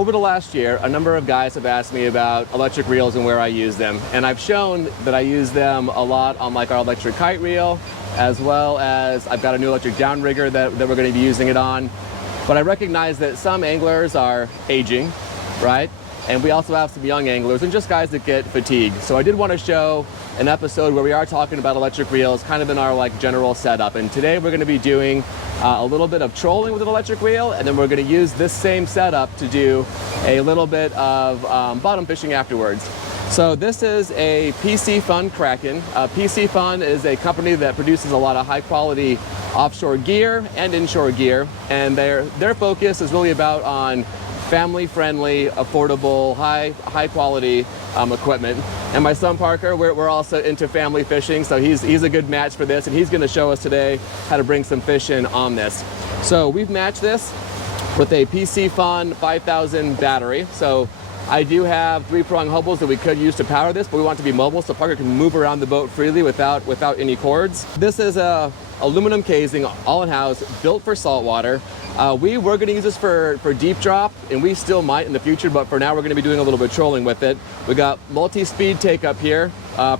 over the last year, a number of guys have asked me about electric reels and where I use them. And I've shown that I use them a lot on like our electric kite reel, as well as I've got a new electric downrigger that we're going to be using it on. But I recognize that some anglers are aging, right? And we also have some young anglers and just guys that get fatigued. So I did want to show an episode where we are talking about electric reels kind of in our like general setup. And today we're going to be doing a little bit of trolling with an electric reel, and then we're going to use this same setup to do a little bit of bottom fishing afterwards. So this is a Piscifun Kraken. Piscifun is a company that produces a lot of high quality offshore gear and inshore gear, and their focus is really about on family-friendly, affordable, high quality equipment. And my son Parker, we're also into family fishing, so he's a good match for this, and he's going to show us today how to bring some fish in on this. So we've matched this with a Piscifun 5000 battery. So I do have 3-prong hubbles that we could use to power this, but we want it to be mobile so Parker can move around the boat freely without any cords. This is a aluminum casing, all in-house, built for saltwater. We were going to use this for deep drop, and we still might in the future, but for now we're going to be doing a little bit of trolling with it. We got multi-speed take up here,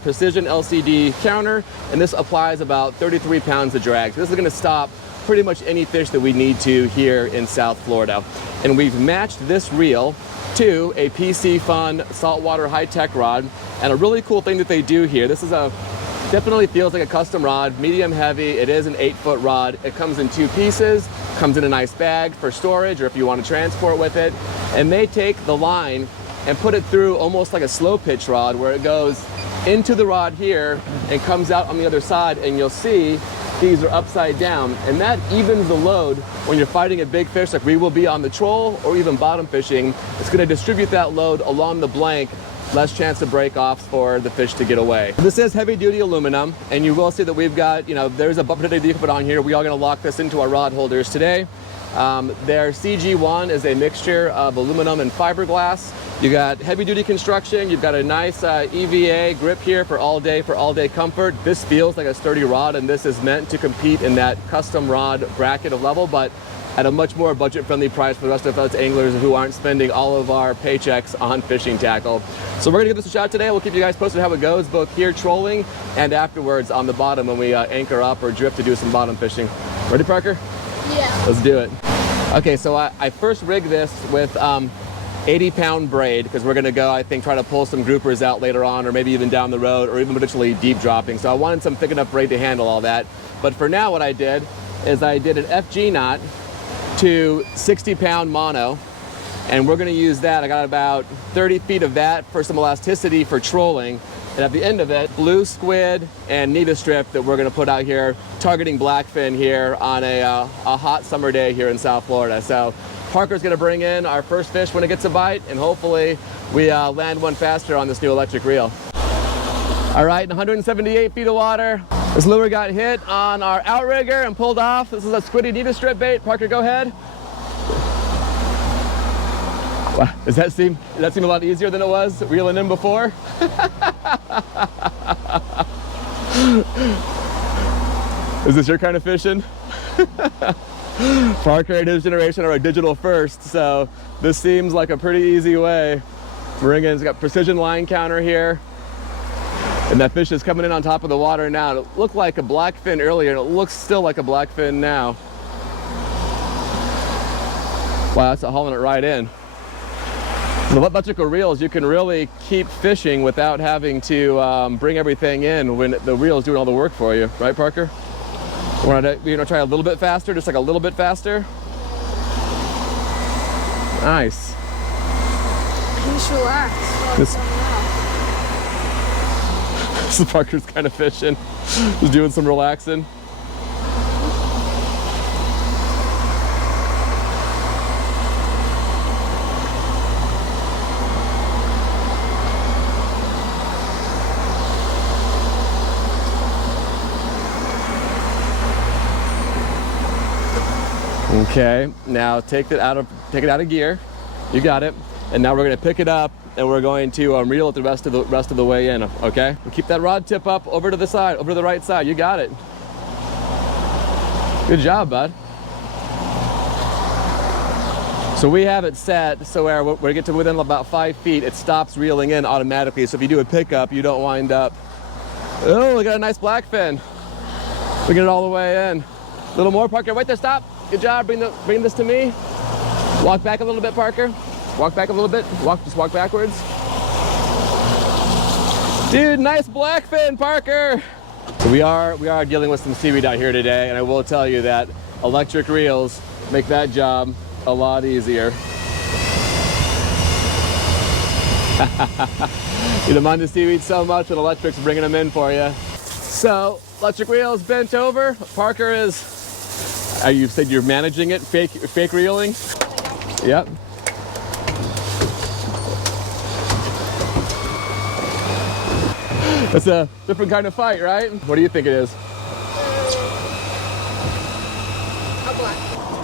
precision LCD counter, and this applies about 33 pounds of drag. So this is going to stop pretty much any fish that we need to here in South Florida. And we've matched this reel to a Piscifun saltwater high-tech rod. And a really cool thing that they do here, this is definitely feels like a custom rod, medium heavy. It is an 8-foot rod. It comes in 2 pieces, comes in a nice bag for storage or if you want to transport with it. And they take the line and put it through almost like a slow pitch rod where it goes into the rod here and comes out on the other side, and you'll see these are upside down, and that evens the load when you're fighting a big fish like we will be on the troll or even bottom fishing. It's going to distribute that load along the blank, less chance of break-offs for the fish to get away. This is heavy-duty aluminum, and you will see that we've got, there's a bumper that you can put on here. We are going to lock this into our rod holders today. Their CG1 is a mixture of aluminum and fiberglass. You got heavy-duty construction. You've got a nice EVA grip here for all day comfort. This feels like a sturdy rod, and this is meant to compete in that custom rod bracket of level, but at a much more budget-friendly price for the rest of us anglers who aren't spending all of our paychecks on fishing tackle. So we're gonna give this a shot today. We'll keep you guys posted how it goes, both here trolling and afterwards on the bottom when we anchor up or drift to do some bottom fishing. Ready, Parker? Yeah. Let's do it. Okay, so I first rigged this with 80-pound braid because we're gonna go, I think, try to pull some groupers out later on, or maybe even down the road, or even potentially deep dropping. So I wanted some thick enough braid to handle all that. But for now, what I did is I did an FG knot to 60-pound mono, and we're going to use that. I got about 30 feet of that for some elasticity for trolling, and at the end of it, blue squid and Nita strip that we're going to put out here, targeting blackfin here on a hot summer day here in South Florida. So Parker's going to bring in our first fish when it gets a bite, and hopefully we land one faster on this new electric reel. All right, 178 feet of water. This lure got hit on our outrigger and pulled off. This is a squiddy Nita strip bait. Parker, go ahead. Wow, does that seem a lot easier than it was reeling in before? Is this your kind of fishing? Parker and his generation are a digital first, so this seems like a pretty easy way. It's got precision line counter here. And that fish is coming in on top of the water now. It looked like a blackfin earlier, and it looks still like a blackfin now. Wow, that's hauling it right in. The electrical reels, you can really keep fishing without having to bring everything in when the reel's doing all the work for you. Right, Parker? We're gonna try a little bit faster, just like a little bit faster. Nice. Just relax. So Parker's kind of fishing, just doing some relaxing. Okay, now take it out of gear. You got it. And now we're going to pick it up and we're going to reel it the rest of the way in. Okay, we'll keep that rod tip up over to the side, over to the right side. You got it. Good job, bud. So we have it set so where we get to within about 5 feet, it stops reeling in automatically. So if you do a pickup, you don't wind up. Oh, we got a nice blackfin. We get it all the way in. A little more, Parker. Wait there, stop. Good job. Bring this to me. Walk back a little bit, Parker. Walk back a little bit. Just walk backwards. Dude, nice blackfin, Parker. So we are dealing with some seaweed out here today, and I will tell you that electric reels make that job a lot easier. You don't mind the seaweed so much when electric's bringing them in for you. So electric reels bent over. Parker is, you said you're managing it, fake reeling? Yep. It's a different kind of fight, right? What do you think it is? A black.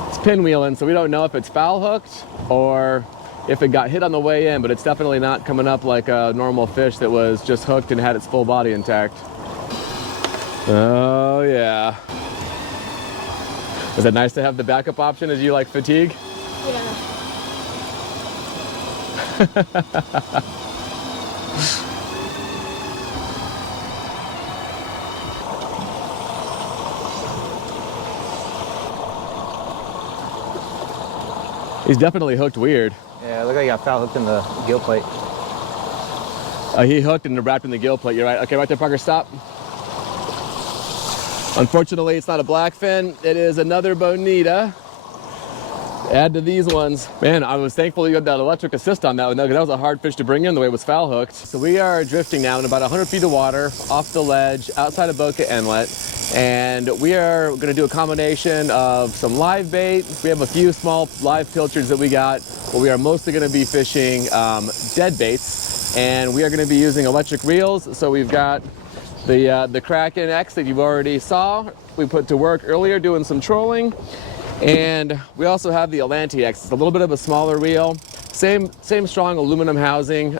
It's pinwheeling, so we don't know if it's foul hooked or if it got hit on the way in, but it's definitely not coming up like a normal fish that was just hooked and had its full body intact. Oh yeah. Is it nice to have the backup option as you like fatigue? Yeah. He's definitely hooked weird. Yeah, look like he got foul hooked in the gill plate. He hooked and wrapped in the gill plate, you're right. Okay, right there, Parker, stop. Unfortunately, it's not a blackfin. It is another bonita. Add to these ones. Man, I was thankful you had that electric assist on that one, though, because that was a hard fish to bring in the way it was foul hooked. So we are drifting now in about 100 feet of water off the ledge outside of Boca Inlet. And we are going to do a combination of some live bait. We have a few small live pilchards that we got, but we are mostly going to be fishing dead baits. And we are going to be using electric reels. So we've got the GiA&x that you've already saw. We put to work earlier doing some trolling. And we also have the Atlanti-X. It's a little bit of a smaller reel. Same strong aluminum housing.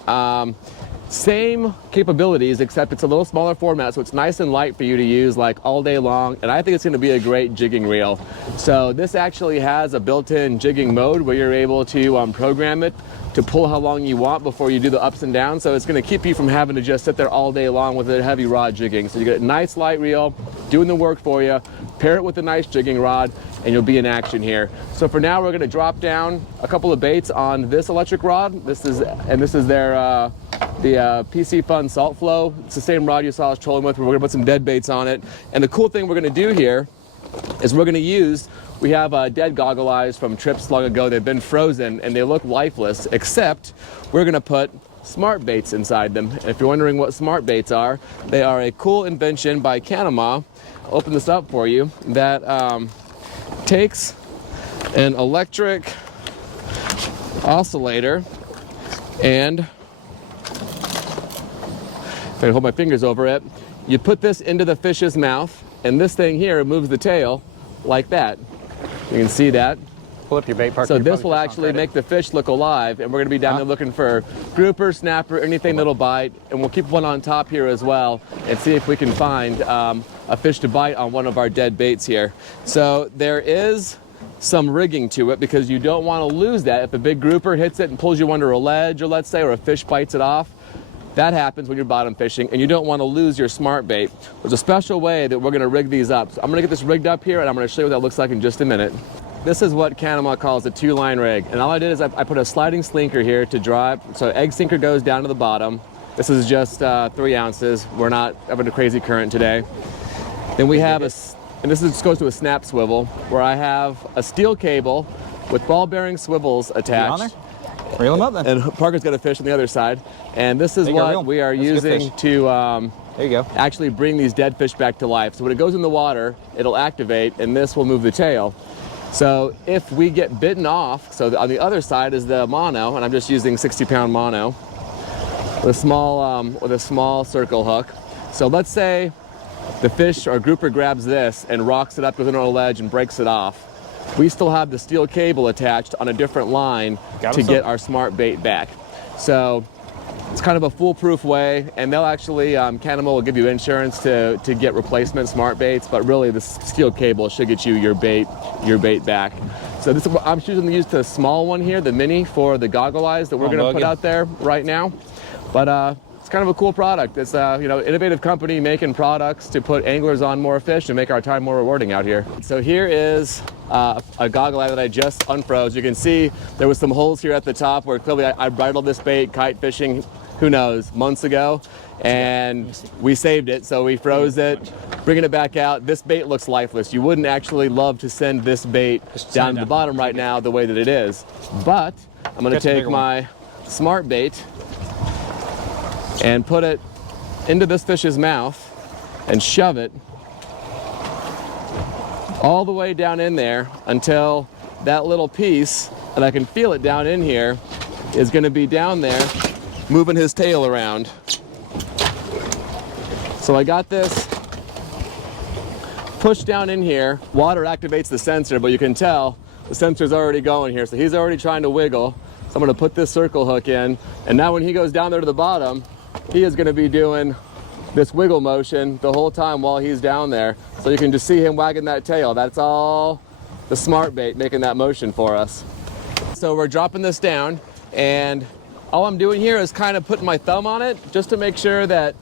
Same capabilities, except it's a little smaller format, so it's nice and light for you to use like all day long, and I think it's going to be a great jigging reel. So this actually has a built-in jigging mode where you're able to program it to pull how long you want before you do the ups and downs, so it's going to keep you from having to just sit there all day long with a heavy rod jigging. So you get a nice light reel doing the work for you, pair it with a nice jigging rod, and you'll be in action here. So for now, we're going to drop down a couple of baits on this electric rod. This is their the Piscifun Salt Flow. It's the same rod you saw us trolling with. We're going to put some dead baits on it. And the cool thing we're going to do here is we have dead goggle eyes from trips long ago. They've been frozen and they look lifeless, except we're going to put smart baits inside them. And if you're wondering what smart baits are, they are a cool invention by Kanama. I'll open this up for you. That takes an electric oscillator and, if I hold my fingers over it, you put this into the fish's mouth, and this thing here moves the tail like that. You can see that. Pull up your bait, Parker. So this will actually make the fish look alive, and we're going to be down there looking for grouper, snapper, anything that'll bite, and we'll keep one on top here as well and see if we can find a fish to bite on one of our dead baits here. So there is some rigging to it because you don't want to lose that. If a big grouper hits it and pulls you under a ledge, or let's say, or a fish bites it off, that happens when you're bottom fishing, and you don't want to lose your smart bait. There's a special way that we're going to rig these up. So I'm going to get this rigged up here, and I'm going to show you what that looks like in just a minute. This is what Kanama calls a 2-line rig, and all I did is I put a sliding slinker here to drive, so egg sinker goes down to the bottom. This is just 3 ounces. We're not having a crazy current today. Then we have and this goes to a snap swivel, where I have a steel cable with ball bearing swivels attached. Reel them up then. And Parker's got a fish on the other side. And this is what we are using to there you go. actually bring these dead fish back to life. So when it goes in the water, it'll activate, and this will move the tail. So if we get bitten off, so on the other side is the mono, and I'm just using 60-pound mono with a small circle hook. So let's say the fish or grouper grabs this and rocks it up, goes under a ledge and breaks it off. We still have the steel cable attached on a different line to get our smart bait back. So It's kind of a foolproof way, and they'll actually, Kanama will give you insurance to get replacement smart baits, but really the steel cable should get you your bait back. So this is, I'm choosing to use the small one here, the mini, for the goggle eyes that we're going to put out there right now. But it's kind of a cool product. It's you know, innovative company making products to put anglers on more fish and make our time more rewarding out here. So here is a goggle eye that I just unfroze. You can see there was some holes here at the top where clearly I bridled this bait kite fishing, who knows, months ago, and we saved it. So we froze it, bringing it back out. This bait looks lifeless. You wouldn't actually love to send this bait down to the bottom right now the way that it is. But I'm going to take my smart bait and put it into this fish's mouth and shove it all the way down in there until that little piece, and I can feel it down in here, is going to be down there moving his tail around. So I got this pushed down in here. Water activates the sensor, but you can tell the sensor's already going here. So he's already trying to wiggle. So I'm going to put this circle hook in, and now when he goes down there to the bottom, he is going to be doing this wiggle motion the whole time while he's down there. So you can just see him wagging that tail. That's all the smart bait making that motion for us. So we're dropping this down, and all I'm doing here is kind of putting my thumb on it just to make sure that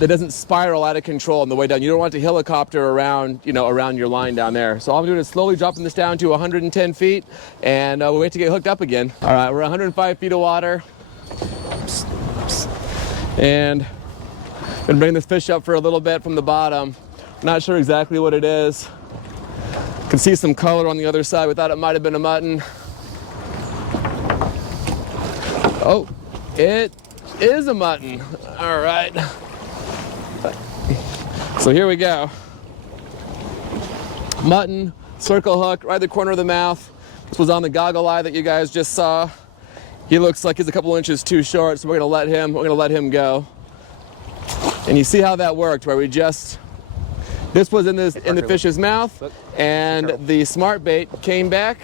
it doesn't spiral out of control on the way down. You don't want to helicopter around, you know, around your line down there. So all I'm doing is slowly dropping this down to 110 feet, and we'll wait to get hooked up again. All right, we're 105 feet of water. And been bringing this fish up for a little bit from the bottom. Not sure exactly what it is. Can see some color on the other side. We thought it might have been a mutton. Oh, it is a mutton. All right. So here we go. Mutton, circle hook, right at the corner of the mouth. This was on the goggle eye that you guys just saw. He looks like he's a couple inches too short, so we're gonna let him go. And you see how that worked, where this was in the fish's mouth, and the smart bait came back,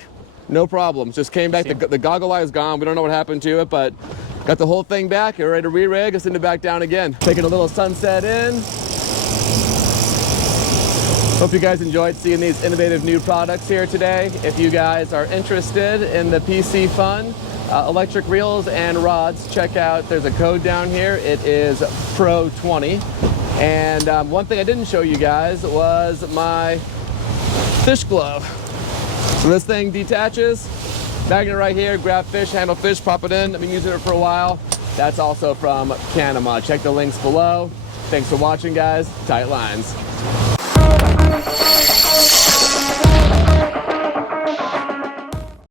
no problems. Just came back. The goggle eye is gone. We don't know what happened to it, but got the whole thing back. You're ready to re-rig. Let's send it back down again. Taking a little sunset in. Hope you guys enjoyed seeing these innovative new products here today. If you guys are interested in the Piscifun electric reels and rods, check out, there's a code down here. It is PRO20. And one thing I didn't show you guys was my fish glove. So this thing detaches, magnet right here, grab fish, handle fish, pop it in. I've been using it for a while. That's also from Kanama. Check the links below. Thanks for watching, guys. Tight lines.